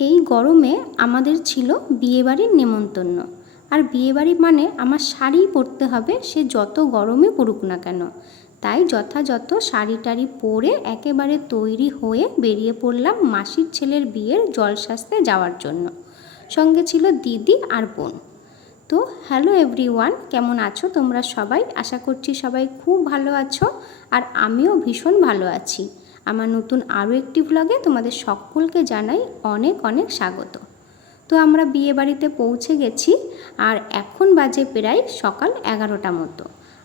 এই গরমে আমাদের ছিল বিয়েবাড়ির নেমন্তন্ন। আর বিয়েবাড়ি মানে আমার শাড়ি পরতে হবে, সে যত গরমে পড়ুক না কেন। তাই যথাযথ শাড়ি টাড়ি পরে একেবারে তৈরি হয়ে বেরিয়ে পড়লাম মাসির ছেলের বিয়ের জলশাস্তে যাওয়ার জন্য। সঙ্গে ছিল দিদি আর বোন। তো হ্যালো এভরিওয়ান, কেমন আছো তোমরা সবাই? আশা করছি সবাই খুব ভালো আছো, আর আমিও ভীষণ ভালো আছি। আমার নতুন আরও একটি ভ্লগে তোমাদের সকলকে জানাই অনেক অনেক স্বাগত। তো আমরা বিয়ে বাড়িতে পৌঁছে গেছি, আর এখন বাজে প্রায় সকাল এগারোটা মতো।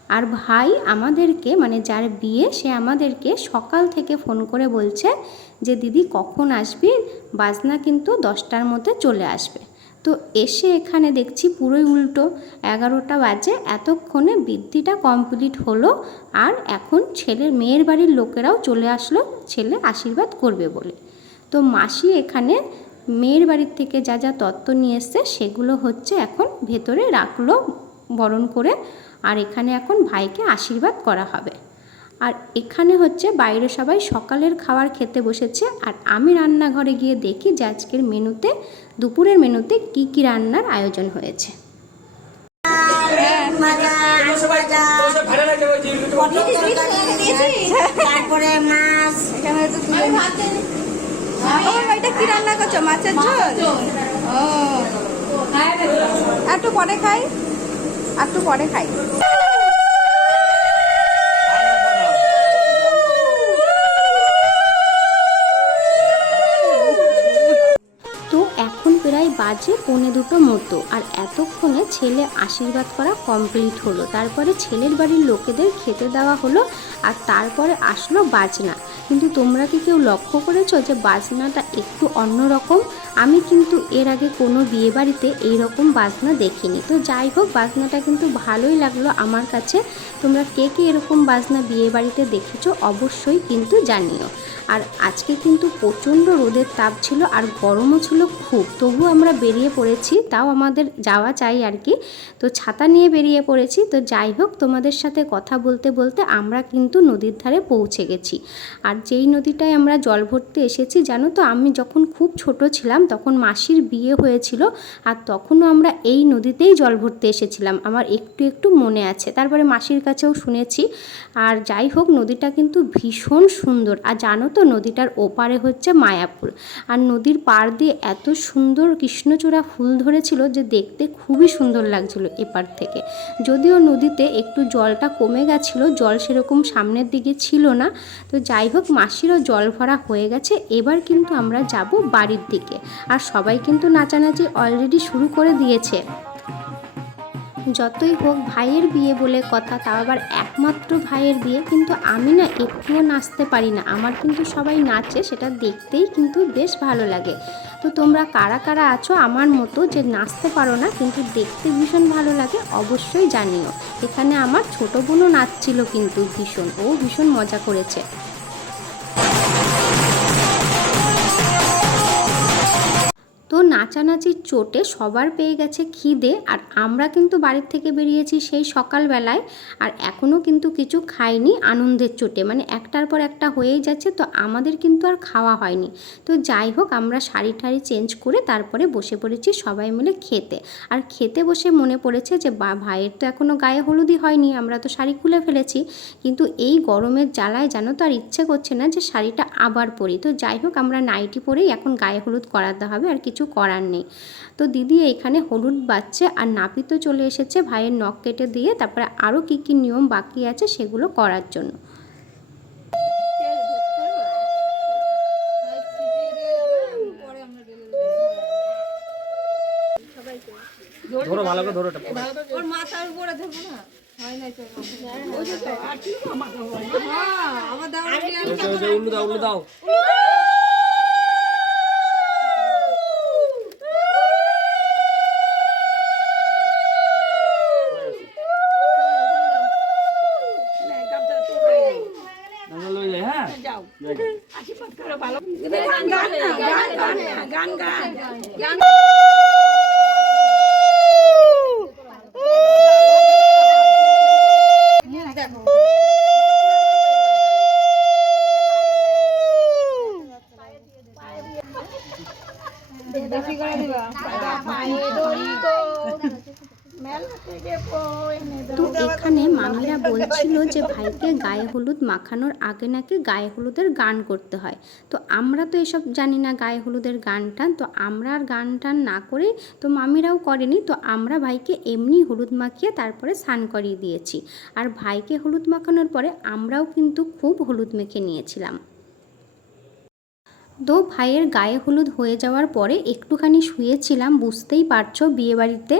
আর ভাই আমাদেরকে মানে যার বিয়ে, সে আমাদেরকে সকাল থেকে ফোন করে বলছে যে, দিদি কখন আসবি? বাজনা কিন্তু দশটার মধ্যে চলে আসবে। তো এসে এখানে দেখছি পুরোই উল্টো এগারোটা বাজে, এতক্ষণে বৃদ্ধিটা কমপ্লিট হলো আর এখন ছেলের মেয়ের বাড়ির লোকেরাও চলে আসলো ছেলে আশীর্বাদ করবে বলে। তো মাসি এখানে মেয়ের বাড়ির থেকে যা যা তত্ত্ব নিয়ে এসছে সেগুলো হচ্ছে এখন ভেতরে রাখল বরণ করে আর এখানে এখন ভাইকে আশীর্বাদ করা হবে। আর এখানে হচ্ছে বাইরে সবাই সকালের খাবার খেতে বসেছে। আর আমি রান্নাঘরে গিয়ে দেখি যে আজকের মেনুতে দুপুরের মেনুতে কি কি রান্নার আয়োজন হয়েছে। তারপরে মাছ ও এটা কি রান্না করছ? মাছের ঝোল? ও। একটু পরে খাই। একটু পরে খাই। বাজে পৌনে দুটো মতো। আর এতক্ষণে ছেলে আশীর্বাদ করা কমপ্লিট হলো। তারপরে ছেলের বাড়ির লোকেদের খেতে দেওয়া হলো আর তারপরে আসলো বাজনা। কিন্তু তোমরা কি কেউ লক্ষ্য করেছ যে বাজনাটা একটু অন্যরকম? আমি কিন্তু এর আগে কোনো বিয়ে বাড়িতে এইরকম বাজনা দেখিনি। তো যাই হোক, বাজনাটা কিন্তু ভালোই লাগল আমার কাছে। তোমরা কে কে এরকম বাজনা বিয়ে বাড়িতে দেখেছ অবশ্যই কিন্তু জানিও। আর আজকে কিন্তু প্রচণ্ড রোদের তাপ ছিল আর গরমও ছিল খুব। তবু আমরা বেরিয়ে পড়েছি, তাও আমাদের যাওয়া চাই আর কি। তো ছাতা নিয়ে বেরিয়ে পড়েছি, তো যাই হোক, তোমাদের সাথে কথা বলতে বলতে আমরা কিন্তু নদীর ধারে পৌঁছে গেছি। আর যেই নদীটায় আমরা জল ভরতে এসেছি, জানো তো, আমি যখন খুব ছোট ছিলাম, তখন মাসির বিয়ে হয়েছিল, আর তখনও আমরা এই নদীতেই জল ভরতে এসেছিলাম। আমার একটু একটু মনে আছে, তারপরে মাসির কাছেও শুনেছি। আর যাই হোক, নদীটা কিন্তু ভীষণ সুন্দর। আর জানো তো, নদীটার ওপারে হচ্ছে মায়াপুর। আর নদীর পাড় দিয়ে এত সুন্দর কৃষ্ণচূড়া ফুল ধরেছিল যে দেখতে খুবই সুন্দর লাগছিল এপার থেকে। যদিও নদীতে একটু জলটা কমে গেছিল, জল সেরকম সামনের দিকে ছিল না। তো যাই হোক, মাসিরও জল ভরা হয়ে গেছে। এবার কিন্তু আমরা যাব বাড়ির দিকে। আর সবাই কিন্তু নাচানাচি অলরেডি শুরু করে দিয়েছে। যতই হোক, ভাইয়ের বিয়ে বলে কথা, তাও আবার একমাত্র ভাইয়ের বিয়ে। কিন্তু আমি না একটুও নাচতে পারি না। আমার কিন্তু সবাই নাচে, সেটা দেখতেই কিন্তু বেশ ভালো লাগে। তো তোমরা কারা কারা আছো আমার মতো যে নাচতে পারো না, কিন্তু দেখতে ভীষণ ভালো লাগে, অবশ্যই জানিও। এখানে আমার ছোট বোনও নাচছিল কিন্তু ভীষণ, ও ভীষণ মজা করেছে। তো নাচানাচির চোটে সবার পেয়ে গেছে খিদে আর আমরা কিন্তু বাড়ির থেকে বেরিয়েছি সেই সকালবেলায় আর এখনও কিন্তু কিছু খাইনি আনন্দের চোটে। মানে একটার পর একটা হয়েই যাচ্ছে তো আমাদের কিন্তু আর খাওয়া হয়নি। তো যাই হোক, আমরা শাড়ি ঠাড়ি চেঞ্জ করে তারপরে বসে পড়েছি সবাই মিলে খেতে। আর খেতে বসে মনে পড়েছে যে, বা, ভাইয়ের তো এখনও গায়ে হলুদই হয়নি, আমরা তো শাড়ি খুলে ফেলেছি। কিন্তু এই গরমের জ্বালায় যেন তো আর ইচ্ছে করছে না যে শাড়িটা আবার পরি। তো যাই হোক, আমরা নাইটি পরেই এখন গায়ে হলুদ করাতে হবে। আর কিছু করার নেই। তো দিদি এখানে হলুদ বাচ্চে আর নাপিতও চলে এসেছে ভাইয়ের নখ কেটে দিয়ে তারপরে আরও কী কী নিয়ম বাকি আছে সেগুলো করার জন্য। ধরো ভালো করে ধরো ওর মাথার উপরে ধরবো না? হয় না তো আমার দাও উল্লু দাও। উল্লু দাও। যাও বেশি করে দিবা পায়ে দড়ি গো তো এখানে মামিরা বলছিল যে ভাইকে গায়ে হলুদ মাখানোর আগে নাকি গায়ে হলুদের গান করতে হয়। তো আমরা তো এসব জানি না গায়ে হলুদের গান টান তো আমরা আর গান টান না করেই তো মামিরাও করেনি। তো আমরা ভাইকে এমনি হলুদ মাখিয়ে তারপরে স্নান করিয়ে দিয়েছি। আর ভাইকে হলুদ মাখানোর পরে আমরাও কিন্তু খুব হলুদ মেখে নিয়েছিলাম। তো ভাইয়ের গায়ে হলুদ হয়ে যাওয়ার পরে একটুখানি শুয়েছিলাম, বুঝতেই পারছ বিয়েবাড়িতে।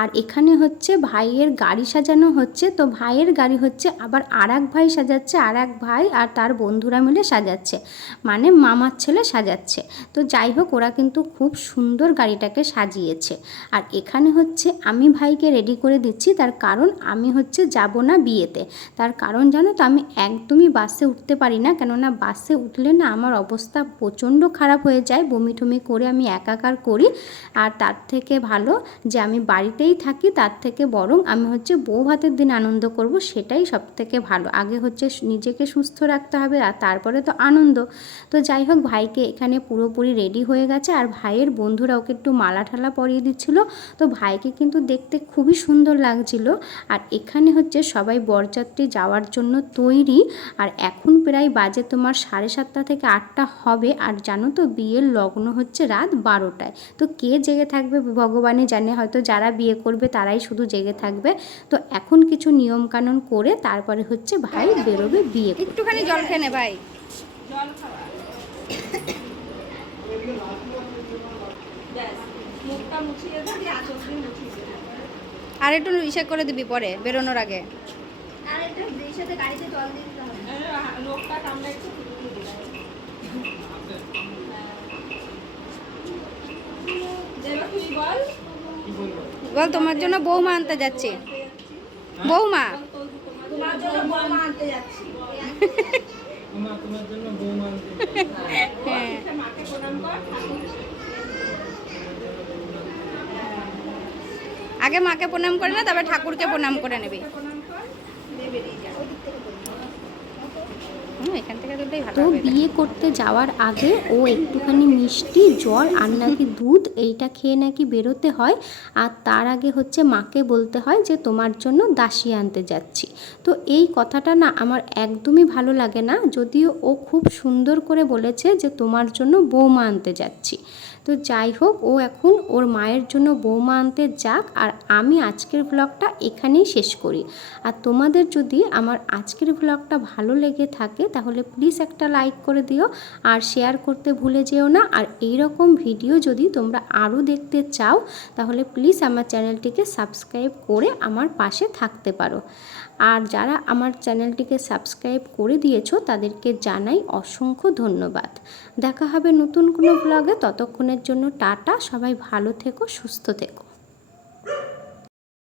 আর এখানে হচ্ছে ভাইয়ের গাড়ি সাজানো হচ্ছে, তো ভাইয়ের গাড়ি হচ্ছে আবার আর ভাই সাজাচ্ছে আর ভাই আর তার বন্ধুরা মিলে সাজাচ্ছে মানে মামার ছেলে সাজাচ্ছে। তো যাই হোক, ওরা কিন্তু খুব সুন্দর গাড়িটাকে সাজিয়েছে। আর এখানে হচ্ছে আমি ভাইকে রেডি করে দিচ্ছি, তার কারণ আমি হচ্ছে যাব না বিয়েতে। তার কারণ জানো তো, আমি একদমই বাসে উঠতে পারি না, কেননা বাসে উঠলে না আমার অবস্থা প্রচণ্ড খারাপ হয়ে যায়, বমি টমি করে আমি একাকার করি। আর তার থেকে ভালো যে আমি বাড়িতেই থাকি, তার থেকে বরং আমি হচ্ছে বউ ভাতের দিন আনন্দ করব, সেটাই সব থেকে ভালো। আগে হচ্ছে নিজেকে সুস্থ রাখতে হবে আর তারপরে তো আনন্দ। তো যাই হোক, ভাইকে এখানে পুরোপুরি রেডি হয়ে গেছে। আর ভাইয়ের বন্ধুরা ওকে একটু মালা ঠালা পরিয়ে দিচ্ছিল। তো ভাইকে কিন্তু দেখতে খুবই সুন্দর লাগছিল। আর এখানে হচ্ছে সবাই বরযাত্রী যাওয়ার জন্য তৈরি। আর এখন প্রায় বাজে তোমার সাড়ে সাতটা থেকে আটটা হবে। আর জানো তো বিয়ের লগ্ন হচ্ছে রাত বারোটায়। তো কে জেগে থাকবে ভগবানই জানে হয়তো যারা বিয়ে করবে তারাই শুধু জেগে থাকবে। তো এখন কিছু নিয়মকানুন করে তারপরে হচ্ছে ভাই বেরোবে বিয়ে একটুখানি জল খেয়ে নে ভাই। আর একটু ইসে করে দিবি পরে বেরোনোর আগে। বল, তোমার জন্য বৌমা আনতে যাচ্ছি। বৌমা। হ্যাঁ। আগে মাকে প্রণাম করে না, তারপরে ঠাকুরকে প্রণাম করে নেবে হুম, এখান থেকে দুটোই ভালো তো বিয়ে করতে যাওয়ার আগে ও একটুখানি মিষ্টি জল আর নাকি দুধ এইটা খেয়ে নাকি বেরোতে হয়। আর তার আগে হচ্ছে মাকে বলতে হয় যে তোমার জন্য দাসি আনতে যাচ্ছি। তো এই কথাটা না আমার একদমই ভালো লাগে না যদিও ও খুব সুন্দর করে বলেছে যে তোমার জন্য বৌমা আনতে যাচ্ছি। তো যাই হোক, ও এখন ওর মায়ের জন্য বৌমা আনতে যাক আর আমি আজকের ব্লগটা এখানেই শেষ করি। আর তোমাদের যদি আমার আজকের ব্লগটা ভালো লেগে থাকে, তাহলে প্লিজ একটা লাইক করে দিও আর শেয়ার করতে ভুলে যেও না। আর এই রকম ভিডিও যদি তোমরা আরও দেখতে চাও, তাহলে প্লিজ আমার চ্যানেলটিকে সাবস্ক্রাইব করে আমার পাশে থাকতে পারো। আর যারা আমার চ্যানেলটিকে সাবস্ক্রাইব করে দিয়েছ, তাদেরকে জানাই অসংখ্য ধন্যবাদ। দেখা হবে নতুন কোনো ব্লগে ততক্ষণের জন্য টাটা সবাই ভালো থেকো সুস্থ থেকো।